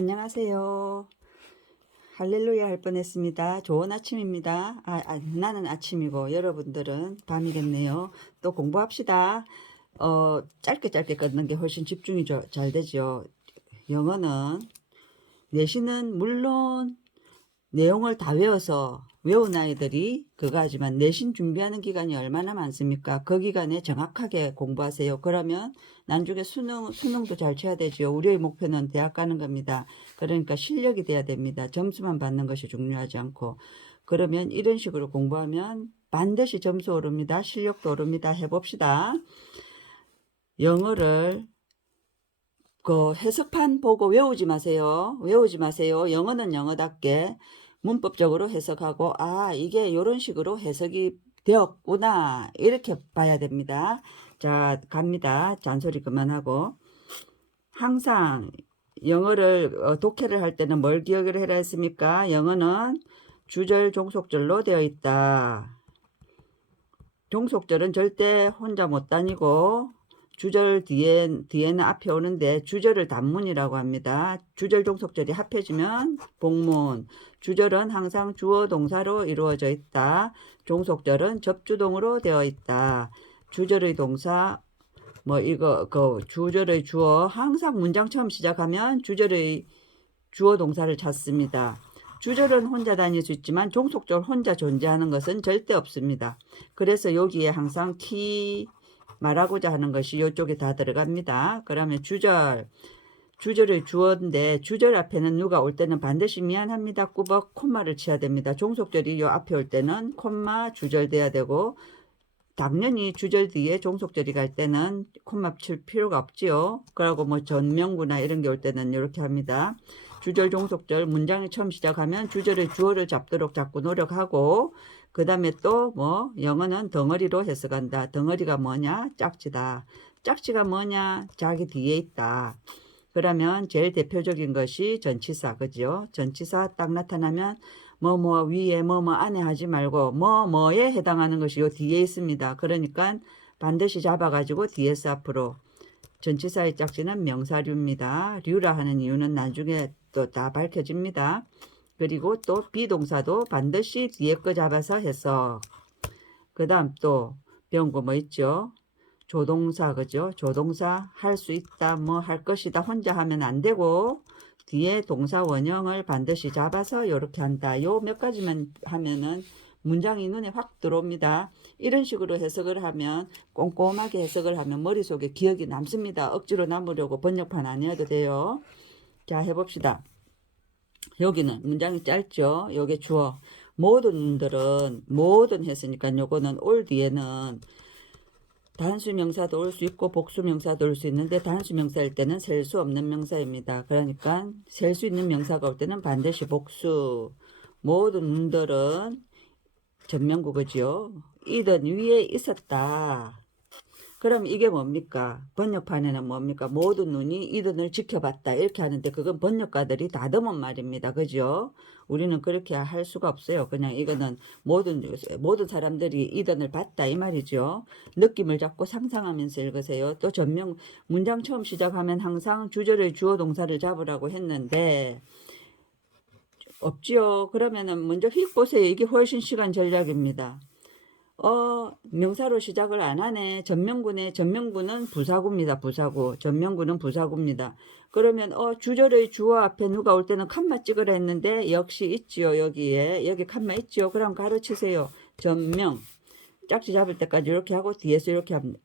안녕하세요. 할렐루야 할 뻔했습니다. 좋은 아침입니다. 나는 아침이고 여러분들은 밤이겠네요. 또 공부합시다. 짧게 끊는 게 훨씬 집중이 잘 되죠. 영어는 내신은 물론 내용을 다 외운 아이들이 그거 하지만 내신 준비하는 기간이 얼마나 많습니까? 그 기간에 정확하게 공부하세요. 그러면 나중에 수능도 잘 쳐야 되죠. 우리의 목표는 대학 가는 겁니다. 그러니까 실력이 돼야 됩니다. 점수만 받는 것이 중요하지 않고. 그러면 이런 식으로 공부하면 반드시 점수 오릅니다. 실력도 오릅니다. 해봅시다. 영어를 그 해석판 보고 외우지 마세요. 외우지 마세요. 영어는 영어답게 문법적으로 해석하고 이게 이런 식으로 해석이 되었구나 이렇게 봐야 됩니다. 자, 갑니다. 잔소리 그만하고. 항상 영어를 독해를 할 때는 뭘 기억을 해라 했습니까? 영어는 주절 종속절로 되어 있다. 종속절은 절대 혼자 못 다니고 주절 뒤에는 앞에 오는데 주절을 단문이라고 합니다. 주절 종속절이 합해지면 복문. 주절은 항상 주어 동사로 이루어져 있다. 종속절은 접주동으로 되어 있다. 주절의 동사 주절의 주어 항상 문장 처음 시작하면 주절의 주어 동사를 찾습니다. 주절은 혼자 다닐 수 있지만 종속절 혼자 존재하는 것은 절대 없습니다. 그래서 여기에 항상 말하고자 하는 것이 이쪽에 다 들어갑니다. 그러면 주절의 주어인데 주절 앞에는 누가 올 때는 반드시 미안합니다. 꾸벅 콤마를 쳐야 됩니다. 종속절이 요 앞에 올 때는 콤마 주절 돼야 되고 당연히 주절 뒤에 종속절이 갈 때는 콤마 칠 필요가 없지요. 그리고 뭐 전명구나 이런 게 올 때는 이렇게 합니다. 주절 종속절 문장이 처음 시작하면 주절의 주어를 잡도록 자꾸 노력하고 그 다음에 또 영어는 덩어리로 해석한다. 덩어리가 뭐냐? 짝지다. 짝지가 뭐냐? 자기 뒤에 있다. 그러면 제일 대표적인 것이 전치사, 그죠? 전치사 딱 나타나면 위에 안에 하지 말고 뭐에 해당하는 것이 요 뒤에 있습니다. 그러니까 반드시 잡아가지고 뒤에서 앞으로. 전치사의 짝지는 명사류입니다. 류라 하는 이유는 나중에 또 다 밝혀집니다. 그리고 또 비동사도 반드시 뒤에 거 잡아서 해서 그 다음 또 배운 거 뭐 있죠? 조동사, 그죠? 조동사 할 수 있다, 할 것이다 혼자 하면 안 되고 뒤에 동사 원형을 반드시 잡아서 이렇게 한다. 요 몇 가지만 하면은 문장이 눈에 확 들어옵니다. 이런 식으로 해석을 하면 꼼꼼하게 해석을 하면 머릿속에 기억이 남습니다. 억지로 남으려고 번역판 안 해도 돼요. 자, 해봅시다. 여기는 문장이 짧죠. 요게 주어. 모든 했으니까 요거는 올 뒤에는 단수 명사도 올 수 있고 복수 명사도 올 수 있는데 단수 명사일 때는 셀 수 없는 명사입니다. 그러니까 셀 수 있는 명사가 올 때는 반드시 복수. 모든 눈들은 전명구거지요. 이든 위에 있었다. 그럼 이게 뭡니까? 번역판에는 뭡니까? 모든 눈이 이든을 지켜봤다. 이렇게 하는데 그건 번역가들이 다듬은 말입니다. 그죠? 우리는 그렇게 할 수가 없어요. 그냥 이거는 모든 사람들이 이든을 봤다. 이 말이죠. 느낌을 잡고 상상하면서 읽으세요. 또 문장 처음 시작하면 항상 주절의 주어 동사를 잡으라고 했는데 없지요. 그러면은 먼저 휙 보세요. 이게 훨씬 시간 전략입니다. 명사로 시작을 안 하네. 전명구는 부사구입니다. 부사구. 전명구는 부사구입니다. 그러면 주절의 주어 앞에 누가 올 때는 칸마 찍으라 했는데 역시 있지요. 여기 칸마 있지요. 그럼 가르치세요. 전명. 짝지 잡을 때까지 이렇게 하고 뒤에서 이렇게 하면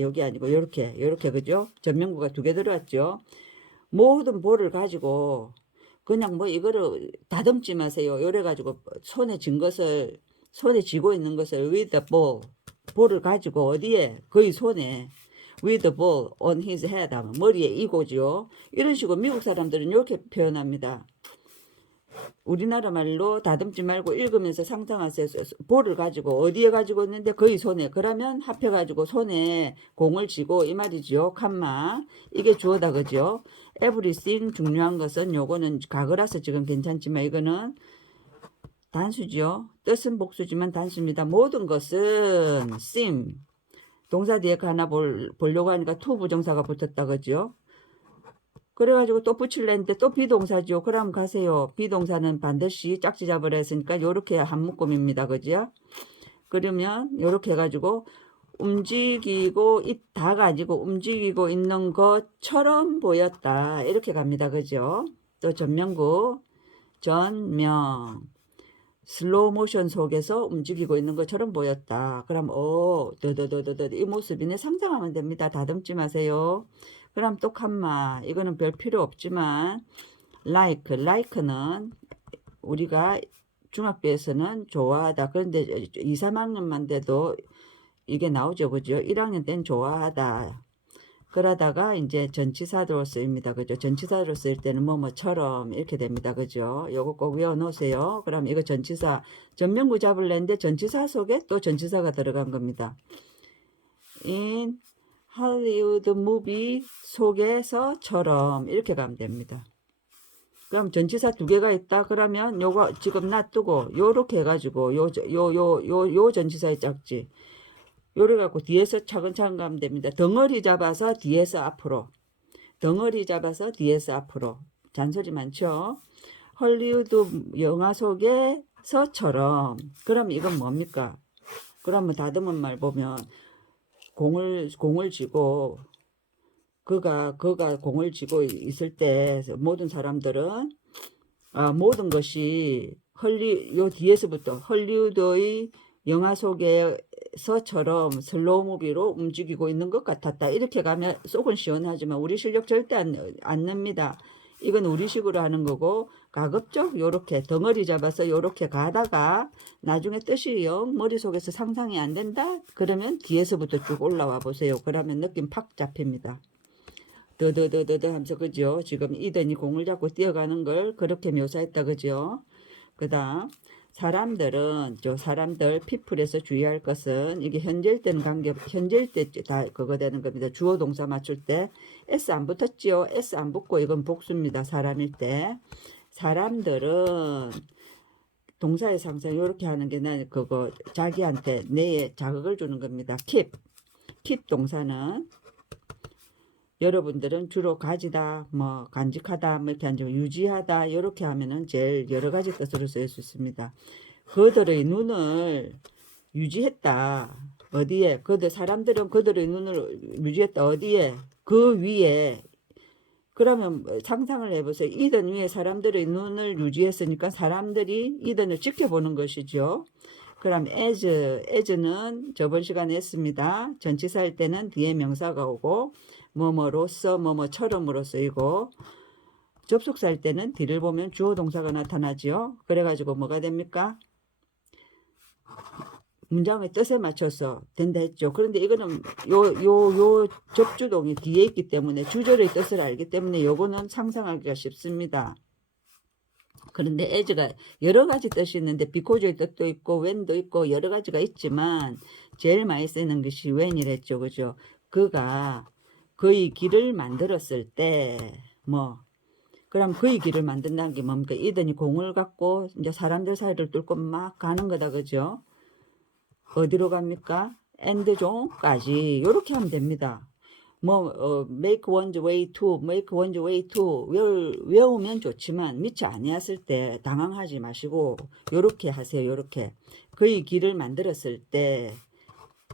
여기 아니고 이렇게 그죠? 전명구가 두 개 들어왔죠. 모든 볼을 가지고 그냥 이거를 다듬지 마세요. 요래 가지고 손에 쥐고 있는 것을 with the ball, 볼을 가지고 어디에? 거의 손에. with the ball on his head 하면 머리에 이고죠. 이런 식으로 미국 사람들은 이렇게 표현합니다. 우리나라 말로 다듬지 말고 읽으면서 상상하세요. 볼을 가지고 어디에 가지고 있는데 거의 손에. 그러면 합해가지고 손에 공을 쥐고 이 말이죠. 칸마. 이게 주어다 그죠. everything 중요한 것은 요거는 과거라서 지금 괜찮지만 이거는 단수죠. 뜻은 복수지만 단수입니다. 모든 것은 seem. 동사 뒤에 하나 보려고 하니까 to 부정사가 붙었다 그죠. 그래가지고 또 붙일랬는데 또 비동사죠. 그럼 가세요. 비동사는 반드시 짝지 잡으라 했으니까 요렇게 한 묶음입니다. 그죠? 그러면 요렇게 해가지고 움직이고 있다 가지고 움직이고 있는 것처럼 보였다. 이렇게 갑니다. 그죠? 또 전명구 전명 슬로우 모션 속에서 움직이고 있는 것처럼 보였다. 그럼 더더더더더 이 모습이네 상상하면 됩니다. 다듬지 마세요. 그럼 또 칸마 이거는 별 필요 없지만 like는 우리가 중학교에서는 좋아하다. 그런데 2, 3학년만 돼도 이게 나오죠. 그죠? 1학년 때는 좋아하다. 그러다가 이제 전치사로 쓰입니다. 그죠? 전치사로 쓰일 때는 뭐뭐처럼 이렇게 됩니다. 그죠? 요거 꼭 외워 놓으세요. 그럼 이거 전치사, 전명구 잡을랬는데 전치사 속에 또 전치사가 들어간 겁니다. In Hollywood movie 속에서처럼 이렇게 가면 됩니다. 그럼 전치사 두 개가 있다. 그러면 요거 지금 놔두고 요렇게 해가지고 요 전치사의 짝지 요래 갖고 뒤에서 차근차근 가면 됩니다. 덩어리 잡아서 뒤에서 앞으로. 덩어리 잡아서 뒤에서 앞으로. 잔소리 많죠? 헐리우드 영화 속에서처럼. 그럼 이건 뭡니까? 그러면 다듬은 말 보면 공을 쥐고 그가 공을 쥐고 있을 때 모든 사람들은 모든 것이 요 뒤에서부터 헐리우드의 영화 속에서처럼 슬로우 무비로 움직이고 있는 것 같았다. 이렇게 가면 속은 시원하지만 우리 실력 절대 안 냅니다. 이건 우리식으로 하는 거고 가급적 요렇게 덩어리 잡아서 요렇게 가다가 나중에 뜻이 영 머릿속에서 상상이 안 된다? 그러면 뒤에서부터 쭉 올라와 보세요. 그러면 느낌 팍 잡힙니다. 더더더더더 하면서 그죠? 지금 이든이 공을 잡고 뛰어가는 걸 그렇게 묘사했다. 그죠? 그 다음 사람들은 사람들 피플에서 주의할 것은 이게 현재일 때는 현재일 때 다 그거 되는 겁니다. 주어 동사 맞출 때 s 안 붙었지요. s 안 붙고 이건 복수입니다. 사람일 때 사람들은 동사의 상상 이렇게 하는 게 나 그거 자기한테 뇌에 자극을 주는 겁니다. keep 동사는 여러분들은 주로 가지다, 뭐 간직하다, 뭐 이렇게 하죠. 유지하다 이렇게 하면은 제일 여러 가지 뜻으로 쓰일 수 있습니다. 그들의 눈을 유지했다. 어디에? 사람들은 그들의 눈을 유지했다. 어디에? 그 위에. 그러면 상상을 해보세요. 이든 위에 사람들의 눈을 유지했으니까 사람들이 이든을 지켜보는 것이죠. 그럼 as는 저번 시간에 했습니다. 전치사일 때는 뒤에 명사가 오고 뭐뭐로서 뭐뭐처럼으로 쓰이고 접속사일 때는 뒤를 보면 주어 동사가 나타나죠. 그래가지고 뭐가 됩니까? 문장의 뜻에 맞춰서 된다 했죠. 그런데 이거는 요 접주동이 뒤에 있기 때문에 주절의 뜻을 알기 때문에 요거는 상상하기가 쉽습니다. 그런데 as가 여러 가지 뜻이 있는데 because의 뜻도 있고 when도 있고 여러 가지가 있지만 제일 많이 쓰는 것이 when이랬죠. 그죠? 그가 그의 길을 만들었을 때 그럼 그의 길을 만든다는 게 뭡니까? 이든이 공을 갖고 이제 사람들 사이를 뚫고 막 가는 거다. 그죠? 어디로 갑니까? 엔드존까지 이렇게 하면 됩니다. make one's way to 외우면 좋지만 미처 아니었을 때 당황하지 마시고 요렇게 하세요. 요렇게 그의 길을 만들었을 때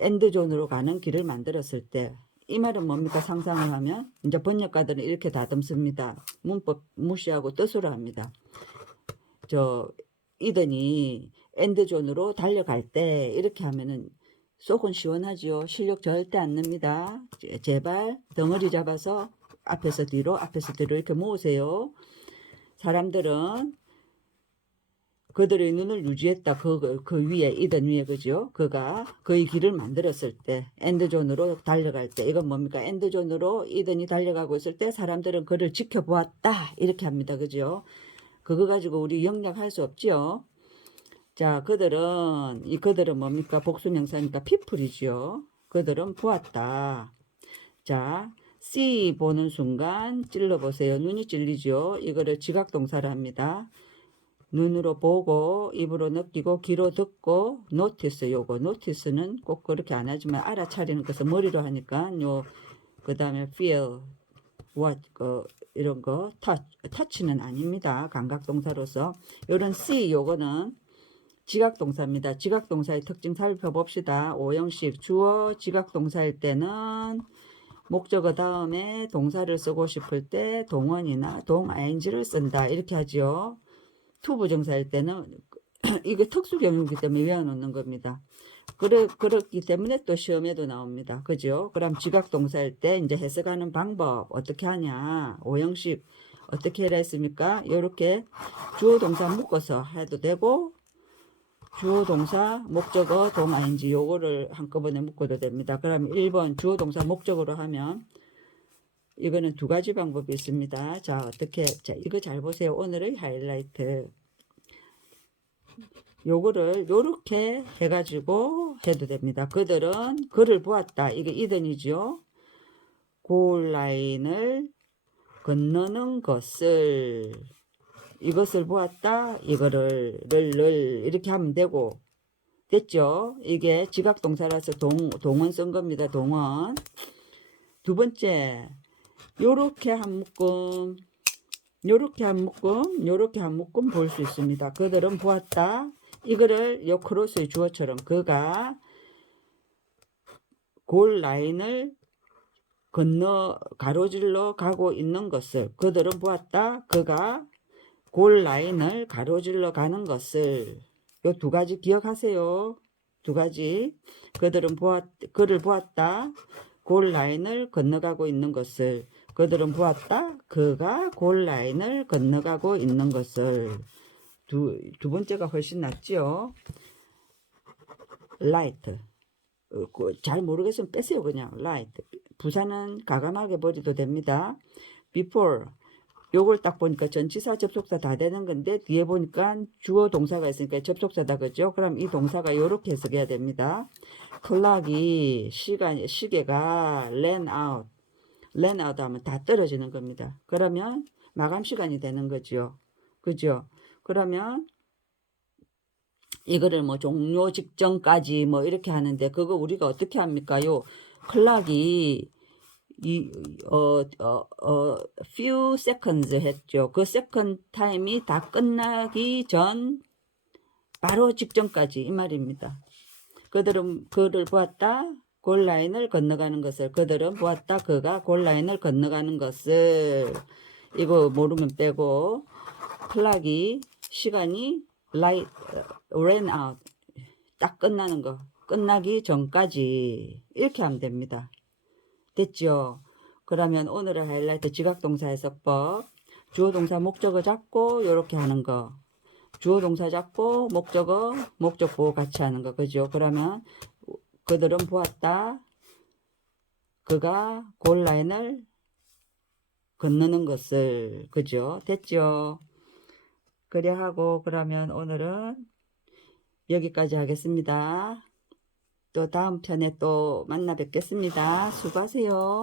엔드존으로 가는 길을 만들었을 때 이 말은 뭡니까? 상상을 하면 이제 번역가들은 이렇게 다듬습니다. 문법 무시하고 뜻으로 합니다. 이든이 엔드존으로 달려갈 때 이렇게 하면은 속은 시원하지요. 실력 절대 안 냅니다. 제발 덩어리 잡아서 앞에서 뒤로 이렇게 모으세요. 사람들은 그들의 눈을 유지했다. 그 위에 이든 위에 그죠? 그가 그의 길을 만들었을 때 엔드존으로 달려갈 때 이건 뭡니까? 엔드존으로 이든이 달려가고 있을 때 사람들은 그를 지켜보았다. 이렇게 합니다. 그죠? 그거 가지고 우리 영락할 수 없지요. 자, 그들은 뭡니까? 복수명사니까 people이죠. 그들은 보았다. 자, see 보는 순간 찔러보세요. 눈이 찔리죠. 이거를 지각동사를 합니다. 눈으로 보고 입으로 느끼고 귀로 듣고 notice 요거 notice는 꼭 그렇게 안 하지만 알아차리는 것을 머리로 하니까 그 다음에 feel 이런 거 터치는 아닙니다. 감각동사로서. 요런 see 요거는 지각동사입니다. 지각동사의 특징 살펴봅시다. 오형식 주어 지각동사일 때는 목적어 다음에 동사를 쓰고 싶을 때 동원이나 동ing를 쓴다. 이렇게 하죠. 투부정사일 때는 이게 특수경우이기 때문에 외워놓는 겁니다. 그렇기 때문에 또 시험에도 나옵니다. 그죠? 그럼 지각동사일 때 이제 해석하는 방법 어떻게 하냐. 오형식 어떻게 해라 했습니까? 이렇게 주어 동사 묶어서 해도 되고 주어 동사 목적어 동ing 요거를 한꺼번에 묶어도 됩니다. 그럼 1번 주어 동사 목적어로 하면 이거는 두 가지 방법이 있습니다. 자, 어떻게, 자, 이거 잘 보세요. 오늘의 하이라이트. 요거를 요렇게 해가지고 해도 됩니다. 그들은 그를 보았다. 이게 이든이죠. 골 라인을 건너는 것을 이것을 보았다. 이거를 이렇게 하면 되고 됐죠. 이게 지각동사라서 동원 쓴 겁니다. 동원. 두 번째 요렇게 한 묶음 요렇게 한 묶음 요렇게 한 묶음 볼 수 있습니다. 그들은 보았다. 이거를 요 크로스의 주어처럼 그가 골 라인을 건너 가로질러 가고 있는 것을 그들은 보았다. 그가 골 라인을 가로질러 가는 것을 요 두 가지 기억하세요. 두 가지 그들은 그를 보았다. 골 라인을 건너가고 있는 것을 그들은 보았다. 그가 골 라인을 건너가고 있는 것을 두 번째가 훨씬 낫지요. 라이트 잘 모르겠으면 빼세요. 그냥 라이트 부사는 가감하게 버려도 됩니다. before 요걸 딱 보니까 전치사 접속사 다 되는 건데 뒤에 보니까 주어 동사가 있으니까 접속사다 그죠? 그럼 이 동사가 요렇게 해석해야 됩니다. 클락이 시계가 ran out 하면 다 떨어지는 겁니다. 그러면 마감 시간이 되는 거죠. 그죠? 그러면 이거를 뭐 종료 직전까지 뭐 이렇게 하는데 그거 우리가 어떻게 합니까? 요 클락이 few seconds 했죠. 그 second time이 다 끝나기 전 바로 직전까지 이 말입니다. 그들은 그를 보았다. 골 라인을 건너가는 것을 그들은 보았다. 그가 골 라인을 건너가는 것을 이거 모르면 빼고 클락이 시간이 ran out 딱 끝나는 거 끝나기 전까지 이렇게 하면 됩니다. 됐죠? 그러면 오늘의 하이라이트 지각동사 해석법 주어 동사 목적어 잡고 이렇게 하는 거 주어 동사 잡고 목적어 목적 보호 같이 하는 거 그죠? 그러면 그들은 보았다. 그가 골 라인을 건너는 것을 그죠? 됐죠? 그래 하고 그러면 오늘은 여기까지 하겠습니다. 또 다음 편에 또 만나 뵙겠습니다. 수고하세요.